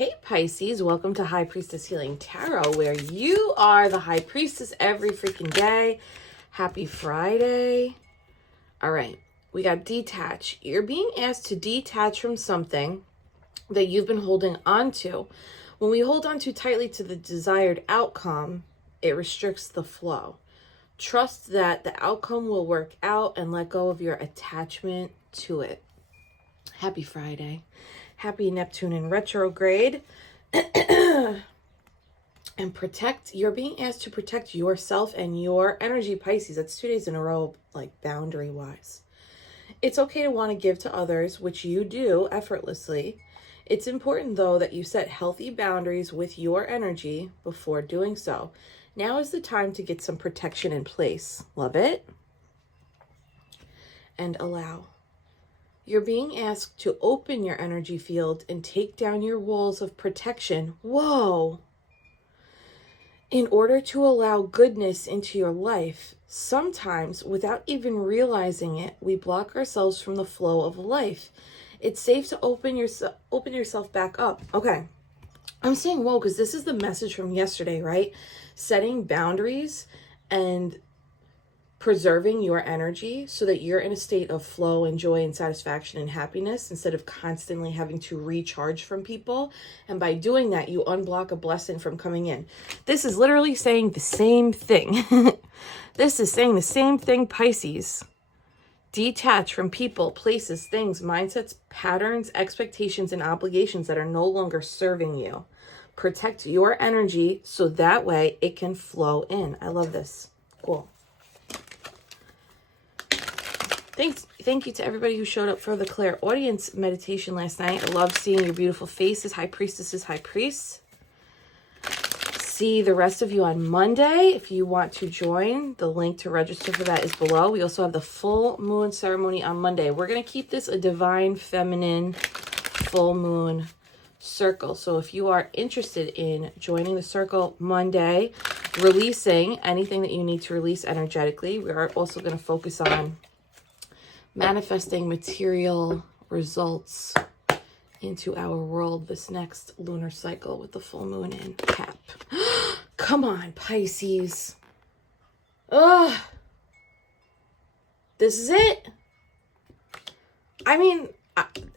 Hey Pisces, welcome to High Priestess Healing Tarot, where you are the High Priestess every freaking day. Happy Friday. All right, we got detach. You're being asked to detach from something that you've been holding on to. When we hold on too tightly to the desired outcome, it restricts the flow. Trust that the outcome will work out and let go of your attachment to it. Happy Friday. Happy Neptune in retrograde. And you're being asked to protect yourself and your energy, Pisces. That's 2 days in a row, like boundary wise. It's okay to want to give to others, which you do effortlessly. It's important though that you set healthy boundaries with your energy before doing so. Now is the time to get some protection in place. Love it. And allow. You're being asked to open your energy field and take down your walls of protection. Whoa! In order to allow goodness into your life, sometimes without even realizing it, we block ourselves from the flow of life. It's safe to open yourself back up. Okay. I'm saying whoa because this is the message from yesterday, right? Setting boundaries and preserving your energy so that you're in a state of flow and joy and satisfaction and happiness instead of constantly having to recharge from people. And by doing that, you unblock a blessing from coming in. This is literally saying the same thing. This is saying the same thing, Pisces. Detach from people, places, things, mindsets, patterns, expectations, and obligations that are no longer serving you. Protect your energy so that way it can flow in. I love this. Cool. Thank you to everybody who showed up for the Claire audience meditation last night. I love seeing your beautiful faces, High Priestesses, High Priests. See the rest of you on Monday. If you want to join, the link to register for that is below. We also have the full moon ceremony on Monday. We're going to keep this a divine feminine full moon circle. So if you are interested in joining the circle Monday, releasing anything that you need to release energetically, we are also going to focus on manifesting material results into our world this next lunar cycle with the full moon in Cap. Come on, Pisces. Ugh. This is it. I mean,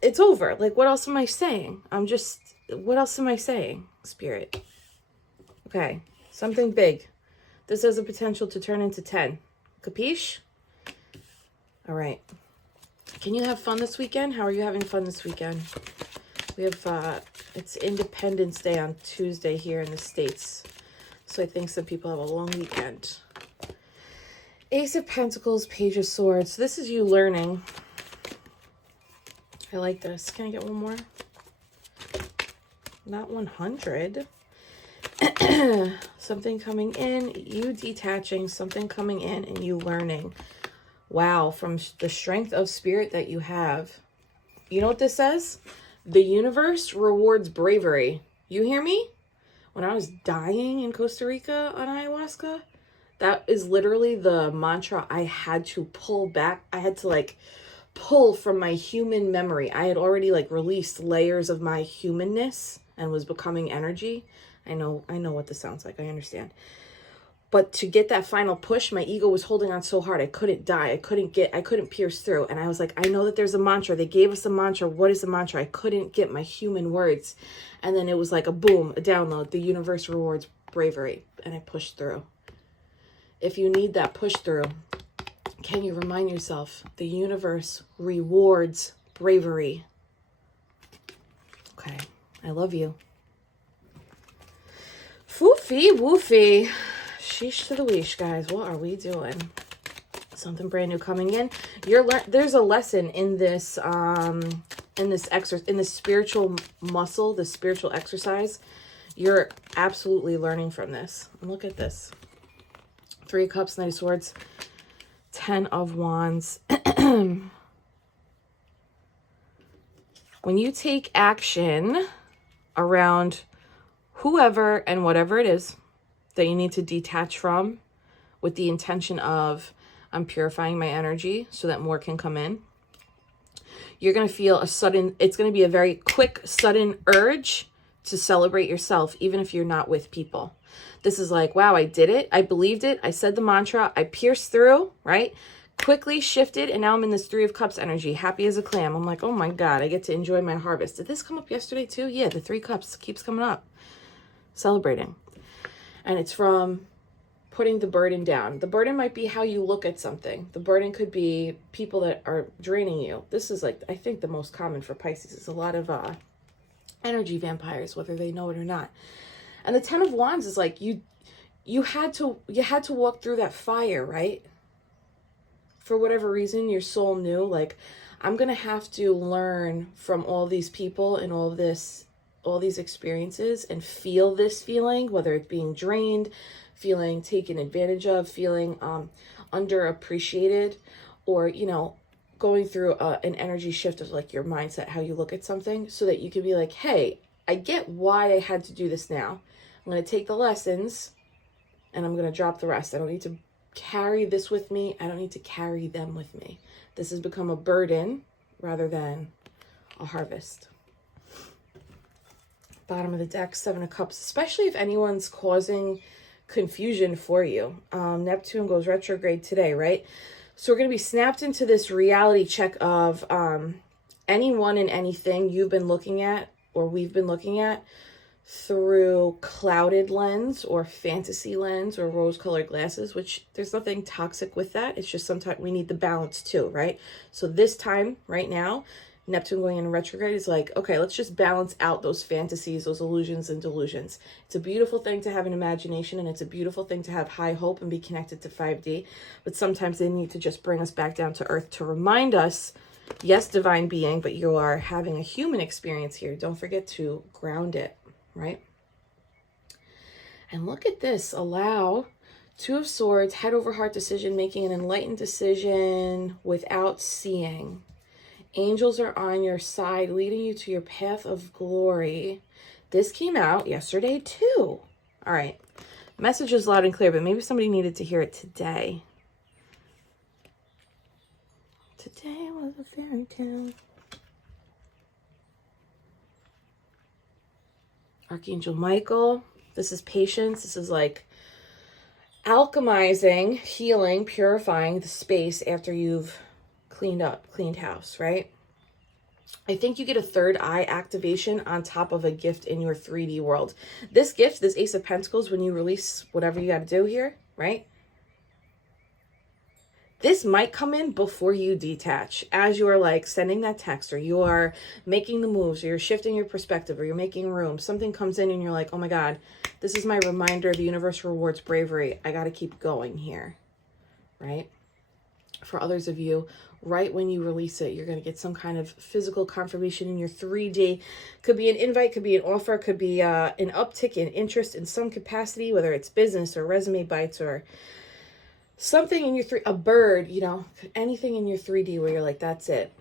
it's over. Like, what else am I saying? What else am I saying, Spirit? Okay, something big. This has the potential to turn into 10. Capiche? All right. Can you have fun this weekend? How are you having fun this weekend? We have, it's Independence Day on Tuesday here in the States. So I think some people have a long weekend. Ace of Pentacles, Page of Swords. This is you learning. I like this. Can I get one more? Not 100. Something coming in, you detaching, something coming in, and you learning. Wow, from the strength of spirit that you have. You know what this says? The universe rewards bravery. You hear me? When I was dying in Costa Rica on ayahuasca, that is literally the mantra I had to pull back. I had to like pull from my human memory. I had already like released layers of my humanness and was becoming energy. I know what this sounds like. I understand. But to get that final push, my ego was holding on so hard. I couldn't die. I couldn't pierce through. And I was like, I know that there's a mantra. They gave us a mantra. What is the mantra? I couldn't get my human words. And then it was like a boom, a download. The universe rewards bravery. And I pushed through. If you need that push through, can you remind yourself, the universe rewards bravery. Okay. I love you. Foofy woofy. Sheesh to the weesh, guys. What are we doing? Something brand new coming in. There's a lesson in this in this spiritual muscle, the spiritual exercise. You're absolutely learning from this. And look at this. 3 of Cups, Knight of Swords, 10 of Wands. When you take action around whoever and whatever it is that you need to detach from with the intention of, I'm purifying my energy so that more can come in. You're going to feel it's going to be a very quick, sudden urge to celebrate yourself, even if you're not with people. This is like, wow, I did it. I believed it. I said the mantra. I pierced through, right? Quickly shifted, and now I'm in this Three of Cups energy, happy as a clam. I'm like, oh my God, I get to enjoy my harvest. Did this come up yesterday too? Yeah, the Three Cups keeps coming up. Celebrating. And it's from putting the burden down. The burden might be how you look at something. The burden could be people that are draining you. This is like, I think the most common for Pisces is a lot of energy vampires, whether they know it or not. And the Ten of Wands is like, you had to walk through that fire, right? For whatever reason, your soul knew, like, I'm going to have to learn from all these people and all these experiences and feel this feeling, whether it's being drained, feeling taken advantage of, feeling underappreciated, or, you know, going through an energy shift of like your mindset, how you look at something, so that you can be like, hey, I get why I had to do this now. I'm going to take the lessons and I'm going to drop the rest. I don't need to carry this with me. I don't need to carry them with me. This has become a burden rather than a harvest. Bottom of the deck, Seven of Cups, especially if anyone's causing confusion for you. Neptune goes retrograde today, right? So we're going to be snapped into this reality check of anyone and anything you've been looking at or we've been looking at through clouded lens or fantasy lens or rose-colored glasses, which there's nothing toxic with that. It's just sometimes we need the balance too, right? So this time, right now, Neptune going in retrograde is like, okay, let's just balance out those fantasies, those illusions and delusions. It's a beautiful thing to have an imagination, and it's a beautiful thing to have high hope and be connected to 5D. But sometimes they need to just bring us back down to earth to remind us, yes, divine being, but you are having a human experience here. Don't forget to ground it, right? And look at this. Allow Two of Swords, head over heart decision, making an enlightened decision without seeing. Angels are on your side, leading you to your path of glory. This came out yesterday too. All right. Message is loud and clear, but maybe somebody needed to hear it today. Today was a fairy tale. Archangel Michael. This is patience. This is like alchemizing, healing, purifying the space after you've cleaned house, right? I think you get a third eye activation on top of a gift in your 3D world. This gift, this Ace of Pentacles, when you release whatever you got to do here, right? This might come in before you detach, as you are like sending that text, or you are making the moves, or you're shifting your perspective, or you're making room. Something comes in and you're like, oh my God, this is my reminder. The universe rewards bravery. I got to keep going here, right? For others of you, right when you release it, you're going to get some kind of physical confirmation in your 3D. Could be an invite, could be an offer, could be an uptick in interest in some capacity, whether it's business or resume bites or something in your a bird, you know, anything in your 3D where you're like, that's it.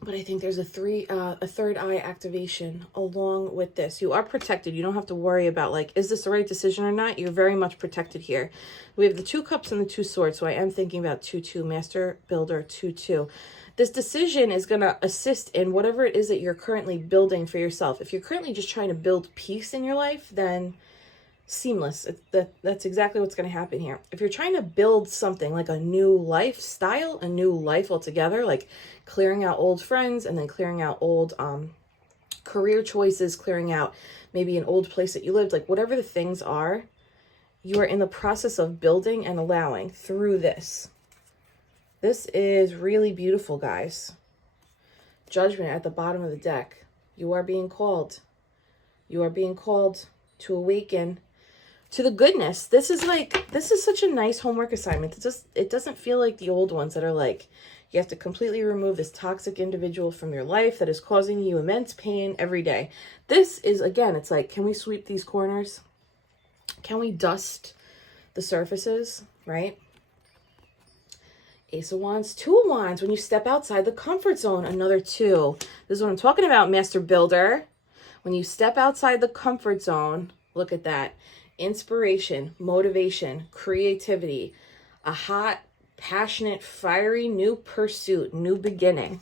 But I think there's a third eye activation along with this. You are protected. You don't have to worry about like, is this the right decision or not? You're very much protected here. We have the Two Cups and the Two Swords. So I am thinking about 2-2, Master Builder 2-2. This decision is going to assist in whatever it is that you're currently building for yourself. If you're currently just trying to build peace in your life, then seamless. That's exactly what's going to happen here. If you're trying to build something like a new lifestyle, a new life altogether, like clearing out old friends and then clearing out old career choices, clearing out maybe an old place that you lived, like whatever the things are, you are in the process of building and allowing through this. This is really beautiful, guys. Judgment at the bottom of the deck. You are being called. You are being called to awaken to the goodness. This is such a nice homework assignment. It doesn't feel like the old ones that are like, you have to completely remove this toxic individual from your life that is causing you immense pain every day. This is, again, it's like, can we sweep these corners? Can we dust the surfaces, right? Ace of Wands, Two of Wands. When you step outside the comfort zone, another two. This is what I'm talking about, Master Builder. When you step outside the comfort zone, look at that. Inspiration, motivation, creativity, a hot, passionate, fiery new pursuit, new beginning.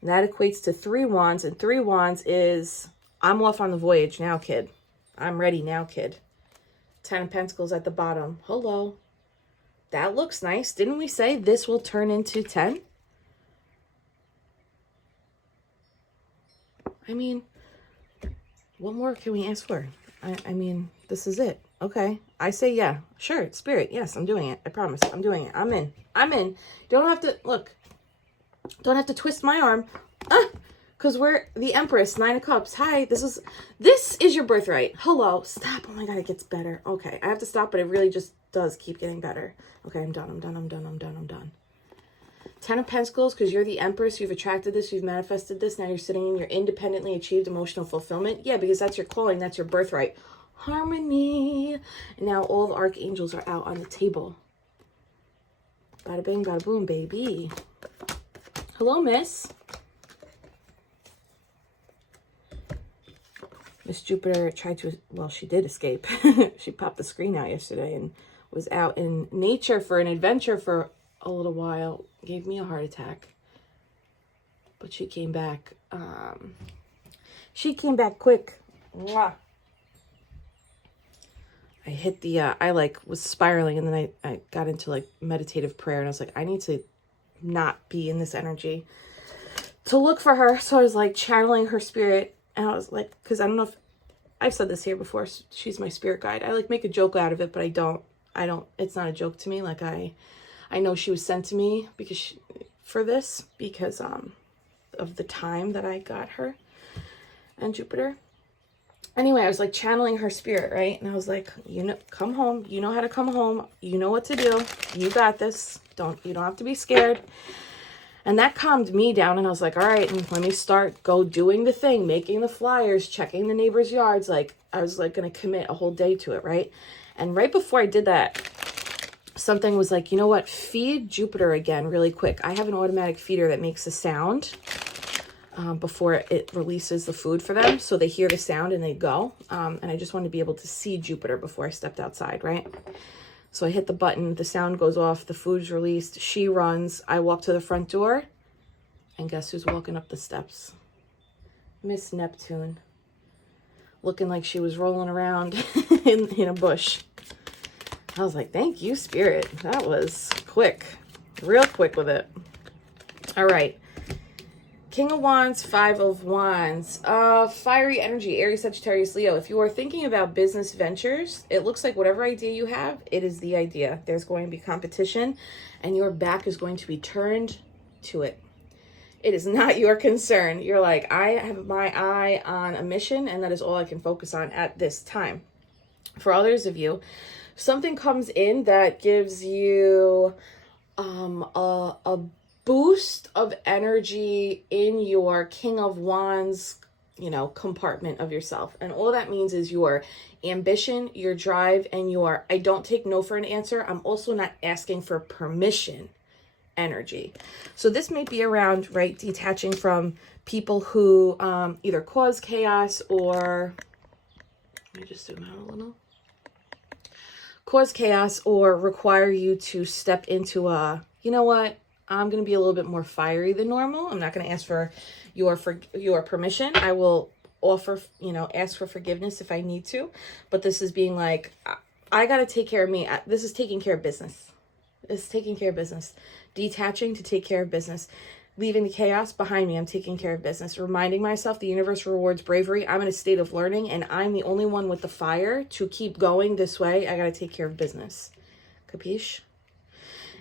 And that equates to 3 Wands, and 3 Wands is I'm off on the voyage now, kid. I'm ready now, kid. 10 of Pentacles at the bottom. Hello. That looks nice. Didn't we say this will turn into 10? I mean, what more can we ask for? I mean, this is it. Okay. I say, yeah, sure. Spirit. Yes, I'm doing it. I promise. I'm doing it. I'm in. I'm in. Don't have to, look, don't have to twist my arm. Because we're the Empress, 9 of Cups. Hi, this is your birthright. Hello. Stop. Oh my God, it gets better. Okay. I have to stop, but it really just does keep getting better. Okay, I'm done. I'm done. I'm done. I'm done. I'm done. 10 of Pentacles, because you're the Empress, you've attracted this, you've manifested this, now you're sitting in your independently achieved emotional fulfillment. Yeah, because that's your calling, that's your birthright. Harmony. And now all the archangels are out on the table. Bada bing, bada boom, baby. Hello, Miss. Miss Jupiter tried to, well, she did escape. She popped the screen out yesterday and was out in nature for an adventure for a little while. Gave me a heart attack. But she came back. She came back quick. Mwah. I hit the, I like was spiraling, and then I got into like meditative prayer, and I was like, I need to not be in this energy to look for her. So I was like channeling her spirit, and I was like, because I don't know if I've said this here before, she's my spirit guide. I like make a joke out of it, but I don't, it's not a joke to me. Like I know she was sent to me because for this, because of the time that I got her and Jupiter. Anyway, I was like channeling her spirit, right? And I was like, you know, come home. You know how to come home. You know what to do. You got this. You don't have to be scared. And that calmed me down. And I was like, all right, and let me go doing the thing, making the flyers, checking the neighbors' yards. Like I was like going to commit a whole day to it, right? And right before I did that, something was like, you know what? Feed Jupiter again really quick. I have an automatic feeder that makes a sound before it releases the food for them. So they hear the sound and they go. And I just wanted to be able to see Jupiter before I stepped outside, right? So I hit the button, the sound goes off, the food's released, she runs, I walk to the front door, and guess who's walking up the steps? Miss Neptune. Looking like she was rolling around in a bush. I was like, thank you, Spirit. That was quick. Real quick with it. All right. King of Wands, 5 of Wands. Fiery energy, Aries, Sagittarius, Leo. If you are thinking about business ventures, it looks like whatever idea you have, it is the idea. There's going to be competition, and your back is going to be turned to it. It is not your concern. You're like, I have my eye on a mission, and that is all I can focus on at this time. For others of you, something comes in that gives you a boost of energy in your King of Wands, compartment of yourself. And all that means is your ambition, your drive, and your I don't take no for an answer. I'm also not asking for permission energy. So this may be around, right, detaching from people who either cause chaos or, let me just zoom out a little, cause chaos or require you to step into you know what, I'm going to be a little bit more fiery than normal. I'm not going to ask for your permission. I will offer, ask for forgiveness if I need to. But this is being like, I got to take care of me. This is taking care of business. It's taking care of business. Detaching to take care of business. Leaving the chaos behind me. I'm taking care of business. Reminding myself the universe rewards bravery. I'm in a state of learning, and I'm the only one with the fire to keep going this way. I got to take care of business. Capiche?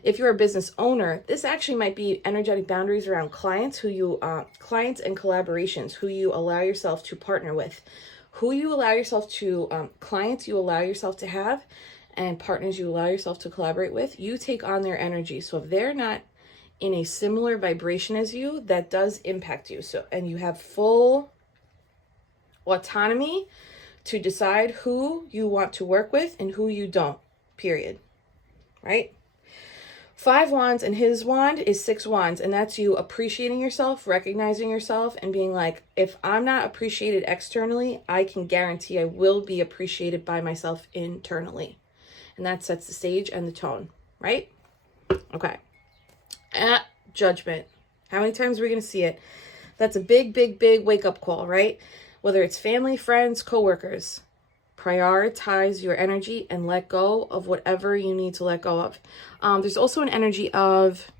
If you're a business owner, this actually might be energetic boundaries around clients clients and collaborations, who you allow yourself to partner with, who you allow yourself to, clients you allow yourself to have, and partners you allow yourself to collaborate with. You take on their energy. So if they're not in a similar vibration as you, that does impact you. So, and you have full autonomy to decide who you want to work with and who you don't, period. Right? 5 wands, and his wand is 6 wands, and that's you appreciating yourself, recognizing yourself, and being like, if I'm not appreciated externally, I can guarantee I will be appreciated by myself internally. And that sets the stage and the tone, right? Okay. Judgment. How many times are we going to see it? That's a big, big, big wake-up call, right? Whether it's family, friends, coworkers, prioritize your energy and let go of whatever you need to let go of. There's also an energy of,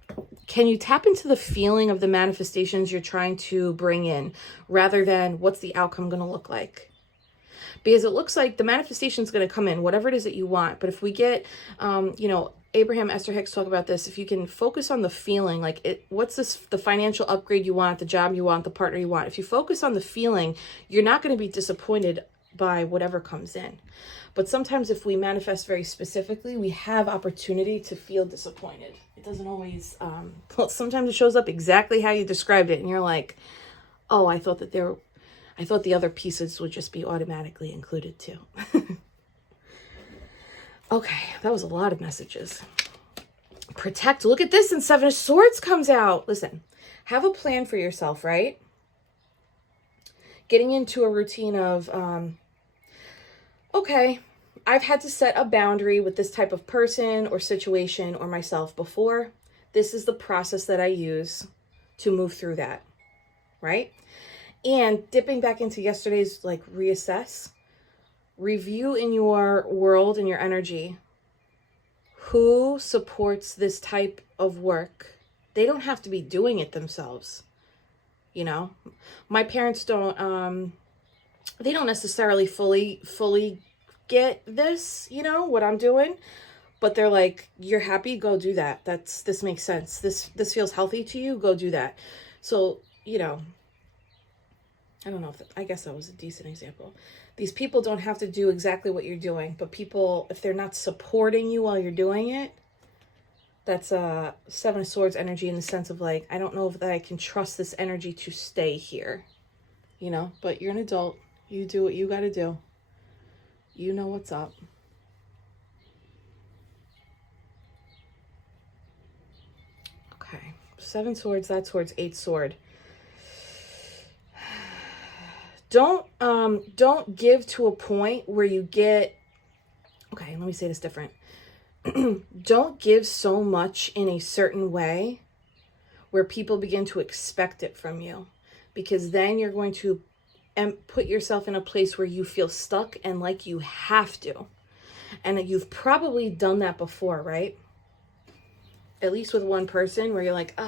can you tap into the feeling of the manifestations you're trying to bring in rather than what's the outcome going to look like? Because it looks like the manifestation is going to come in, whatever it is that you want. But if we get, Abraham, Esther Hicks talk about this. If you can focus on the feeling, like what's the financial upgrade you want, the job you want, the partner you want. If you focus on the feeling, you're not going to be disappointed by whatever comes in. But sometimes if we manifest very specifically, we have opportunity to feel disappointed. It doesn't always, sometimes it shows up exactly how you described it. And you're like, oh, I thought the other pieces would just be automatically included too. Okay, that was a lot of messages. Protect. Look at this, and Seven of Swords comes out. Listen, have a plan for yourself, right? Getting into a routine of, okay, I've had to set a boundary with this type of person or situation or myself before. This is the process that I use to move through that, right? And dipping back into yesterday's, like, reassess. Review in your world and your energy. Who supports this type of work? They don't have to be doing it themselves. You know, my parents don't, they don't necessarily fully get this, you know, what I'm doing, but they're like, you're happy, go do that. This makes sense. This feels healthy to you, go do that. So, you know, I don't know I guess that was a decent example. These people don't have to do exactly what you're doing, but people, if they're not supporting you while you're doing it, that's a Seven of Swords energy in the sense of like, I don't know if I can trust this energy to stay here, you know, but you're an adult. You do what you got to do. You know what's up. Okay. Seven Swords, that Swords, Eight Sword. Don't give to a point where you get, okay, let me say this different. Don't give so much in a certain way where people begin to expect it from you, because then you're going to put yourself in a place where you feel stuck and like you have to. And you've probably done that before, right? At least with one person where you're like,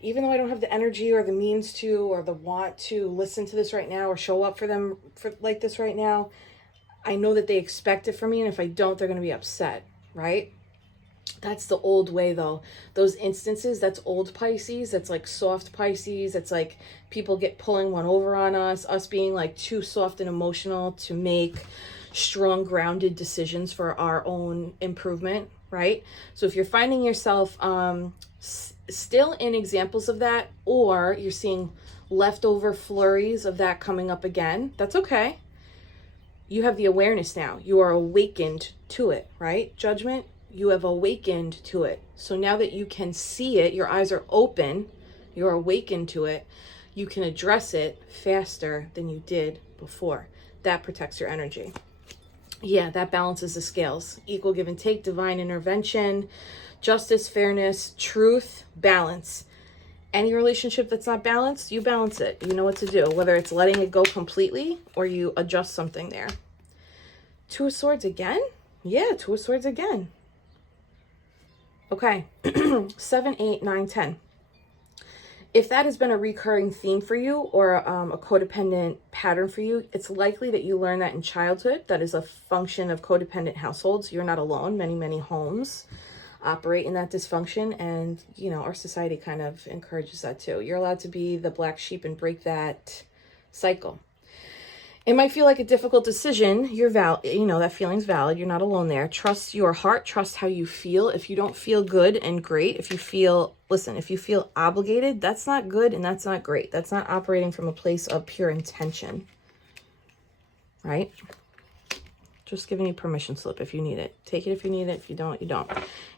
even though I don't have the energy or the means to, or the want to listen to this right now or show up for them for like this right now, I know that they expect it from me. And if I don't, they're going to be upset, right? That's the old way though. Those instances, that's old Pisces. That's like soft Pisces. That's like people get pulling one over on us being like too soft and emotional to make strong, grounded decisions for our own improvement, right? So if you're finding yourself still in examples of that, or you're seeing leftover flurries of that coming up again, that's okay. You have the awareness now. You are awakened to it, right? Judgment, you have awakened to it. So now that you can see it, your eyes are open, you're awakened to it, you can address it faster than you did before. That protects your energy. Yeah, that balances the scales. Equal give and take, divine intervention, justice, fairness, truth, balance. Any relationship that's not balanced, you balance it. You know what to do, whether it's letting it go completely or you adjust something there. Two of Swords again? Yeah, Two of Swords again. Okay, 7, 8, 9, 10. If that has been a recurring theme for you or a codependent pattern for you, it's likely that you learned that in childhood. That is a function of codependent households. You're not alone. Many, many homes operate in that dysfunction, and you know, our society kind of encourages that too. You're allowed to be the black sheep and break that cycle. It might feel like a difficult decision. You're valid, you know, that feeling's valid. You're not alone there. Trust your heart, trust how you feel. If you don't feel good and great, if you feel obligated, that's not good and that's not great. That's not operating from a place of pure intention, right? Just giving you permission slip if you need it. Take it if you need it. If you don't, you don't.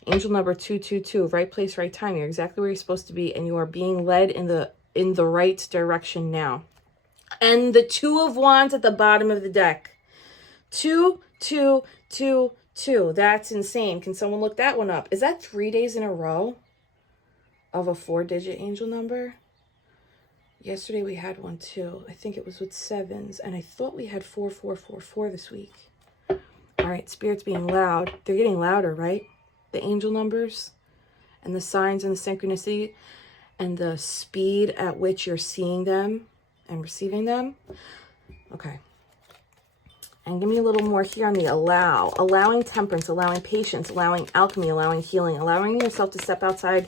Angel number 222, right place, right time. You're exactly where you're supposed to be, and you are being led in the right direction now. And the Two of Wands at the bottom of the deck. 2, 2, 2, 2. That's insane. Can someone look that one up? Is that 3 days in a row of a 4-digit angel number? Yesterday we had one too. I think it was with 7s, and I thought we had 4444 this week. All right, Spirit's being loud. They're getting louder, right? The angel numbers and the signs and the synchronicity and the speed at which you're seeing them and receiving them. Okay. And give me a little more here on the allow. Allowing temperance, allowing patience, allowing alchemy, allowing healing, allowing yourself to step outside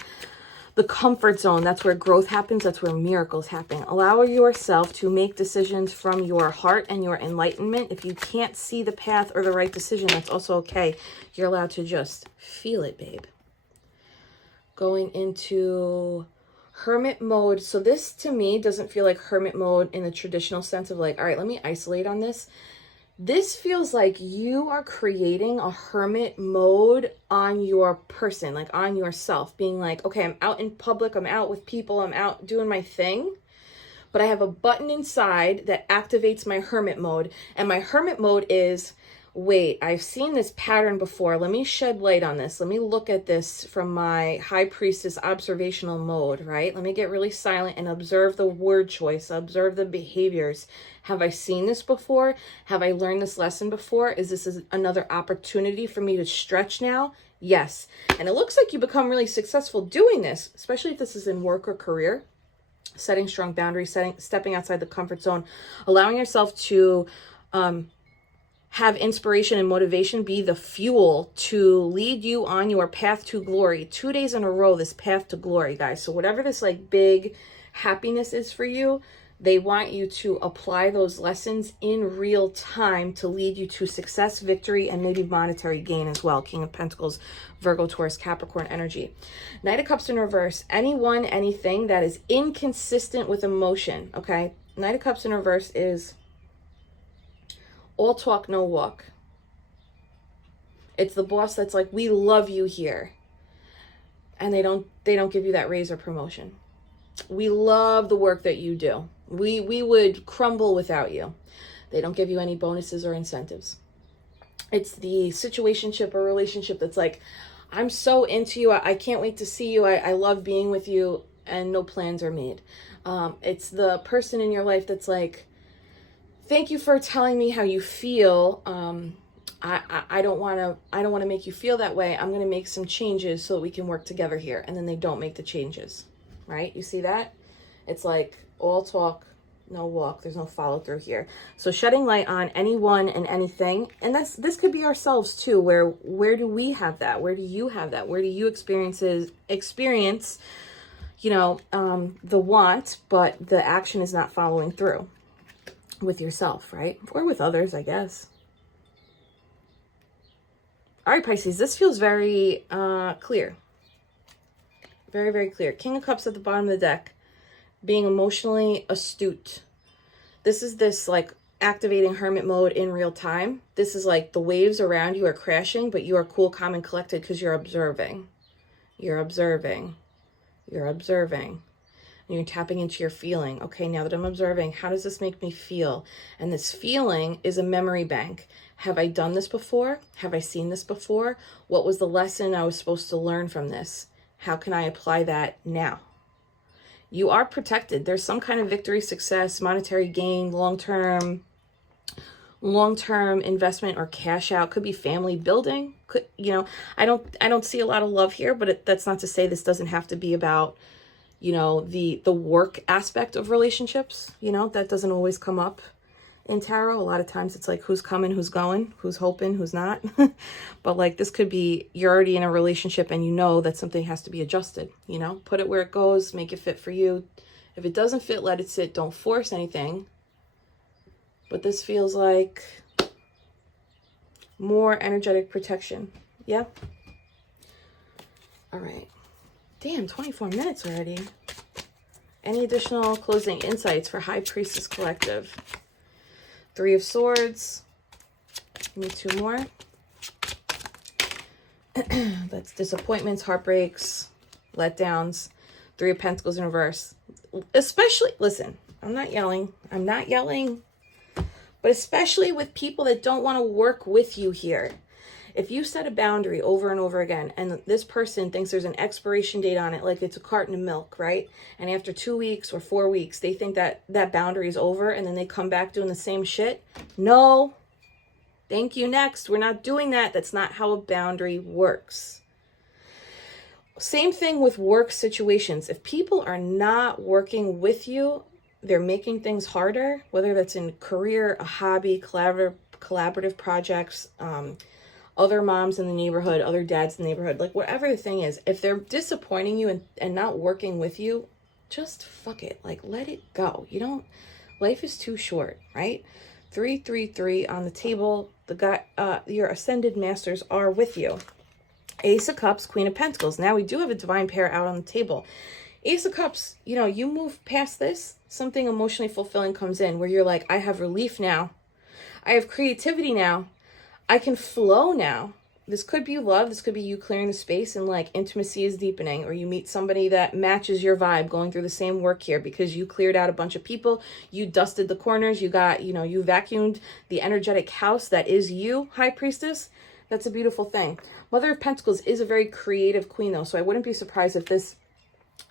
the comfort zone. That's where growth happens. That's where miracles happen. Allow yourself to make decisions from your heart and your enlightenment. If you can't see the path or the right decision, that's also okay. You're allowed to just feel it, babe. Going into hermit mode. So this to me doesn't feel like hermit mode in the traditional sense of like, all right, let me isolate on this. This feels like you are creating a hermit mode on your person, like on yourself, being like, okay, I'm out in public, I'm out with people, I'm out doing my thing, but I have a button inside that activates my hermit mode. And my hermit mode is, wait, I've seen this pattern before. Let me shed light on this. Let me look at this from my high priestess observational mode, right? Let me get really silent and observe the word choice, observe the behaviors. Have I seen this before? Have I learned this lesson before? Is this another opportunity for me to stretch now? Yes. And it looks like you become really successful doing this, especially if this is in work or career. Setting strong boundaries, stepping outside the comfort zone, allowing yourself to have inspiration and motivation be the fuel to lead you on your path to glory. 2 days in a row, this path to glory, guys. So whatever this like big happiness is for you, they want you to apply those lessons in real time to lead you to success, victory, and maybe monetary gain as well. King of Pentacles, Virgo, Taurus, Capricorn energy. Knight of Cups in reverse. Anyone, anything that is inconsistent with emotion, okay? Knight of Cups in reverse is all talk, no walk. It's the boss that's like, we love you here. And they don't give you that raise or promotion. We love the work that you do. We would crumble without you. They don't give you any bonuses or incentives. It's the situationship or relationship that's like, I'm so into you. I can't wait to see you. I love being with you, and no plans are made. It's the person in your life that's like, thank you for telling me how you feel. I don't want to make you feel that way. I'm going to make some changes so that we can work together here. And then they don't make the changes, right? You see that? It's like all talk, no walk. There's no follow through here. So shedding light on anyone and anything. And this could be ourselves too. Where do we have that? Where do you have that? Where do you experience, you know, the want, but the action is not following through with yourself, right? Or with others, I guess. All right, Pisces, this feels very clear. Very, very clear. King of Cups at the bottom of the deck. Being emotionally astute. This is this like activating hermit mode in real time. This is like the waves around you are crashing, but you are cool, calm, and collected because you're observing. You're observing. You're observing. And you're tapping into your feeling. Okay, now that I'm observing, how does this make me feel? And this feeling is a memory bank. Have I done this before? Have I seen this before? What was the lesson I was supposed to learn from this? How can I apply that now? You are protected. There's some kind of victory, success, monetary gain, long-term investment or cash out. Could be family building. Could, you know, I don't see a lot of love here, but that's not to say this doesn't have to be about, you know, the work aspect of relationships. You know, that doesn't always come up in tarot. A lot of times it's like who's coming, who's going, who's hoping, who's not. But like this could be you're already in a relationship and you know that something has to be adjusted, you know, put it where it goes, make it fit for you. If it doesn't fit, let it sit. Don't force anything. But this feels like more energetic protection. Yeah. All right. Damn, 24 minutes already. Any additional closing insights for High Priestess Collective? 3 of Swords. Need 2 more. That's disappointments, heartbreaks, letdowns. 3 of Pentacles in reverse. Especially, listen, I'm not yelling. But especially with people that don't want to work with you here. If you set a boundary over and over again, and this person thinks there's an expiration date on it, like it's a carton of milk, right? And after 2 weeks or 4 weeks, they think that that boundary is over, and then they come back doing the same shit. No, thank you, next. We're not doing that. That's not how a boundary works. Same thing with work situations. If people are not working with you, they're making things harder, whether that's in career, a hobby, collaborative projects, other moms in the neighborhood, other dads in the neighborhood, like whatever the thing is, if they're disappointing you and not working with you, just fuck it. Like, let it go. You don't, life is too short, right? 333 on the table. The guy, your ascended masters are with you. Ace of Cups, Queen of Pentacles. Now we do have a divine pair out on the table. Ace of Cups, you know, you move past this, something emotionally fulfilling comes in where you're like, I have relief now. I have creativity now. I can flow now. This could be love. This could be you clearing the space and like intimacy is deepening, or you meet somebody that matches your vibe going through the same work here because you cleared out a bunch of people. You dusted the corners. You got, you know, you vacuumed the energetic house that is you, High Priestess. That's a beautiful thing. Mother of Pentacles is a very creative queen though. So I wouldn't be surprised if this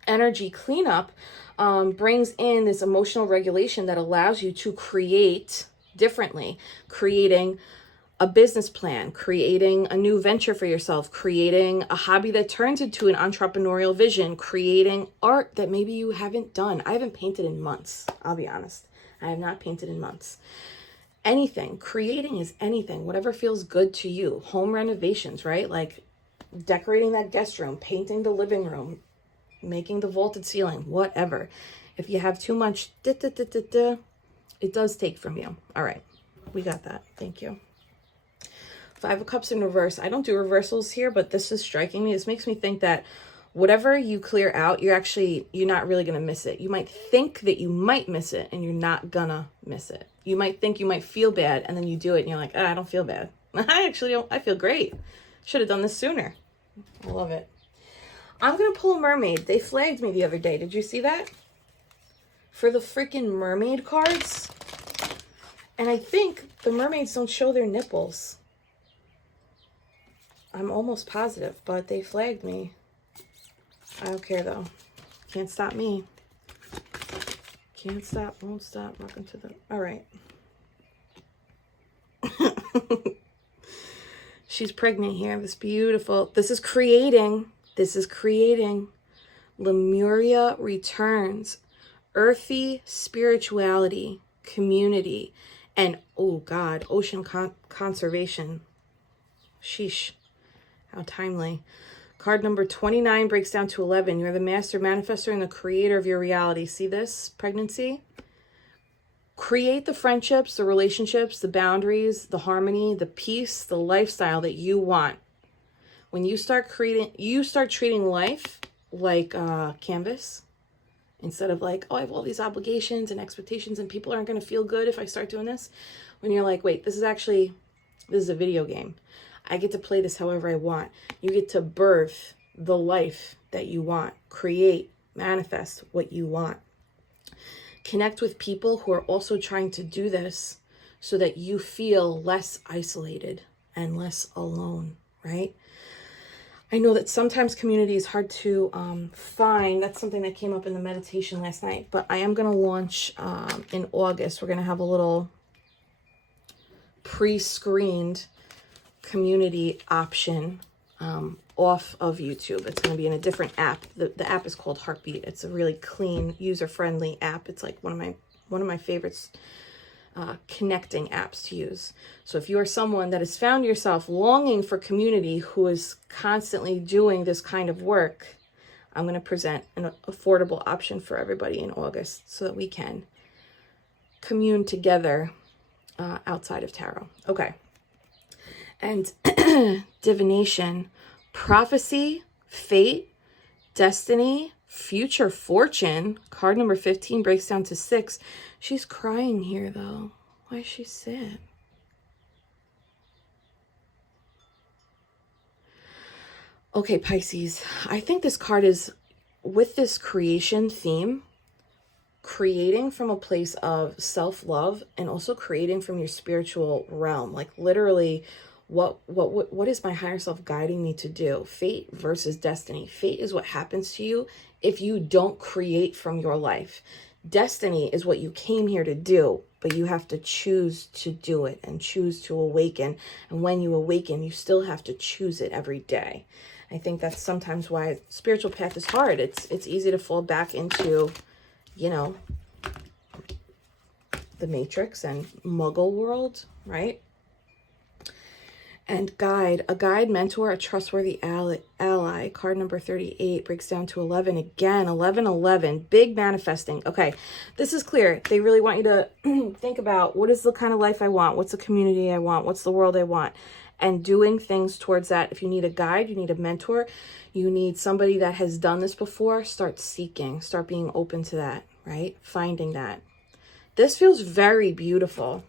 energy cleanup brings in this emotional regulation that allows you to create differently, creating a business plan, creating a new venture for yourself, creating a hobby that turns into an entrepreneurial vision, creating art that maybe you haven't done. I haven't painted in months. I'll be honest. I have not painted in months. Anything, creating is anything, whatever feels good to you. Home renovations, right? Like decorating that guest room, painting the living room, making the vaulted ceiling, whatever. If you have too much, it does take from you. All right, we got that. Thank you. 5 of Cups in reverse. I don't do reversals here, but this is striking me. This makes me think that whatever you clear out, you're not really going to miss it. You might think that you might miss it, and you're not gonna miss it. You might think you might feel bad, and then you do it, and you're like, I don't feel bad. I actually don't. I feel great. Should have done this sooner. I love it. I'm going to pull a mermaid. They flagged me the other day. Did you see that? For the freaking mermaid cards. And I think the mermaids don't show their nipples. I'm almost positive, but they flagged me. I don't care though. Can't stop me. Can't stop, won't stop. Welcome to the... All right. She's pregnant here. This beautiful... This is creating. Lemuria returns. Earthy spirituality, community, and, oh God, ocean conservation. Sheesh. How timely. Card number 29 breaks down to 11. You're the master manifestor and the creator of your reality. See this? Pregnancy. Create the friendships, the relationships, the boundaries, the harmony, the peace, the lifestyle that you want. When you start treating life like a canvas, instead of like, oh, I have all these obligations and expectations and people aren't going to feel good if I start doing this. When you're like, wait, this is a video game. I get to play this however I want. You get to birth the life that you want. Create, manifest what you want. Connect with people who are also trying to do this so that you feel less isolated and less alone, right? I know that sometimes community is hard to find. That's something that came up in the meditation last night. But I am going to launch in August. We're going to have a little pre-screened community option off of YouTube. It's going to be in a different app. The app is called Heartbeat. It's a really clean, user-friendly app. It's like one of my favorites. Connecting apps to use. So if you are someone that has found yourself longing for community who is constantly doing this kind of work, I'm going to present an affordable option for everybody in August so that we can commune together outside of tarot. Okay. And divination, prophecy, fate, destiny, future fortune. Card number 15 breaks down to 6. She's crying here, though. Why is she sad? Okay, Pisces. I think this card is, with this creation theme, creating from a place of self-love and also creating from your spiritual realm. Like literally What is my higher self guiding me to do? Fate versus destiny. Fate is what happens to you if you don't create from your life. Destiny is what you came here to do, but you have to choose to do it and choose to awaken. And when you awaken, you still have to choose it every day. I think that's sometimes why spiritual path is hard. It's easy to fall back into, you know, the Matrix and Muggle world, right? And guide, a guide, mentor, a trustworthy ally. Card number 38 breaks down to 11 again. 11, big manifesting. Okay, this is clear. They really want you to think about, what is the kind of life I want? What's the community I want? What's the world I want? And doing things towards that. If you need a guide, you need a mentor, you need somebody that has done this before, start seeking, start being open to that, right? Finding that. This feels very beautiful.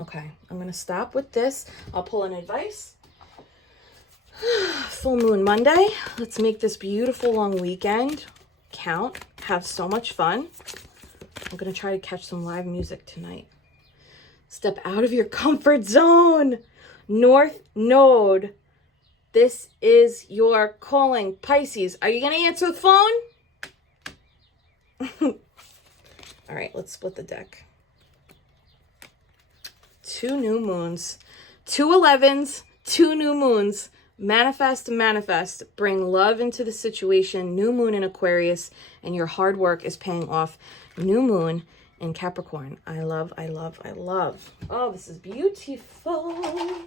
Okay, I'm going to stop with this. I'll pull an advice. Full Moon Monday. Let's make this beautiful long weekend count. Have so much fun. I'm going to try to catch some live music tonight. Step out of your comfort zone. North Node. This is your calling. Pisces, are you going to answer the phone? All right, let's split the deck. 2 new moons, 2 11s, 2 new moons. Manifest and manifest. Bring love into the situation. New moon in Aquarius, and your hard work is paying off. New moon in Capricorn. I love. Oh, this is beautiful. All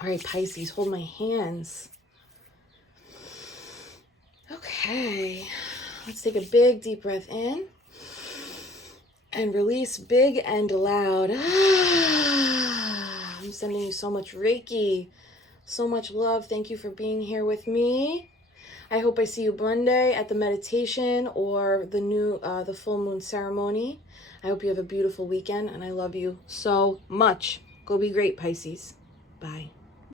right, Pisces, hold my hands. Okay, let's take a big deep breath in. And release big and loud. I'm sending you so much Reiki, so much love. Thank you for being here with me. I hope I see you Monday at the meditation or the full moon ceremony. I hope you have a beautiful weekend, and I love you so much. Go be great, Pisces. Bye.